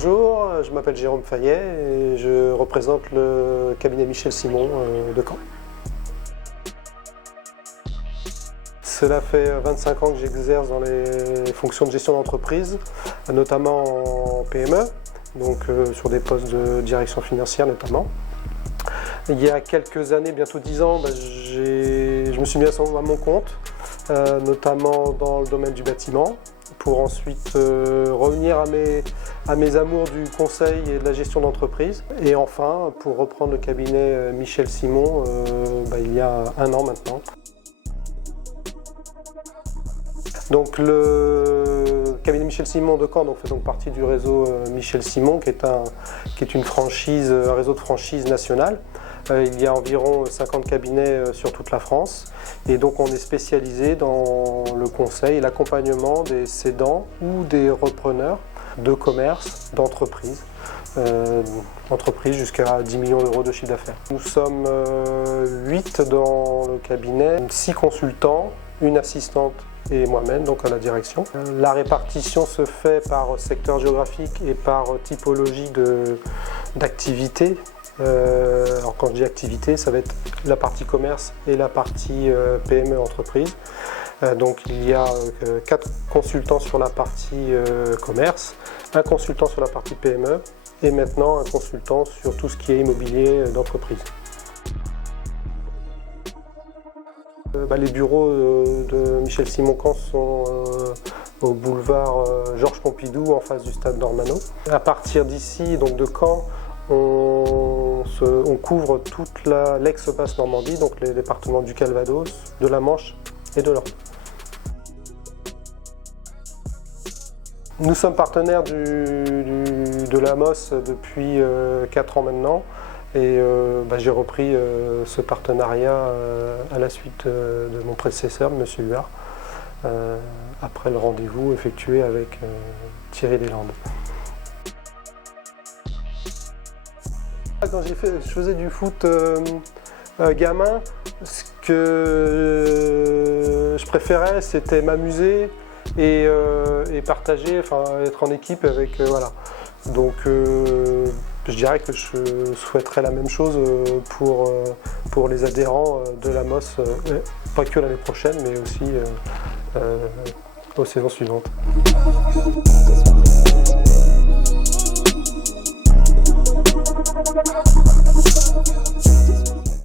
Bonjour, je m'appelle Jérôme Fayet et je représente le cabinet Michel Simon de Caen. Cela fait 25 ans que j'exerce dans les fonctions de gestion d'entreprise, notamment en PME, donc sur des postes de direction financière notamment. Il y a quelques années, bientôt 10 ans, je me suis mis à mon compte, notamment dans le domaine du bâtiment, pour ensuite revenir à mes amours du conseil et de la gestion d'entreprise. Et enfin, pour reprendre le cabinet Michel Simon, il y a un an maintenant. Donc le cabinet Michel Simon de Caen fait donc partie du réseau Michel Simon, qui est une franchise, un réseau de franchise nationale. Il y a environ 50 cabinets sur toute la France et donc on est spécialisé dans le conseil et l'accompagnement des cédants ou des repreneurs de commerce, d'entreprises, entreprises jusqu'à 10 millions d'euros de chiffre d'affaires. Nous sommes 8 dans le cabinet, 6 consultants, une assistante et moi-même, donc à la direction. La répartition se fait par secteur géographique et par typologie d'activité. Alors quand je dis activité, ça va être la partie commerce et la partie PME entreprise. Donc il y a 4 consultants sur la partie commerce, un consultant sur la partie PME et maintenant un consultant sur tout ce qui est immobilier d'entreprise. Les bureaux de Michel Simon Caen sont au boulevard Georges Pompidou en face du stade Normanno. À partir d'ici, donc de Caen, on couvre toute l'ex-Basse Normandie, donc les départements du Calvados, de la Manche et de l'Orne. Nous sommes partenaires de l'AMOS depuis 4 ans maintenant et j'ai repris ce partenariat à la suite de mon prédécesseur, M. Huard, après le rendez-vous effectué avec Thierry Deslandes. Quand je faisais du foot gamin, ce que je préférais, c'était m'amuser et partager, être en équipe avec, voilà. Donc je dirais que je souhaiterais la même chose pour les adhérents de l'AMOS, pas que l'année prochaine, mais aussi aux saisons suivantes.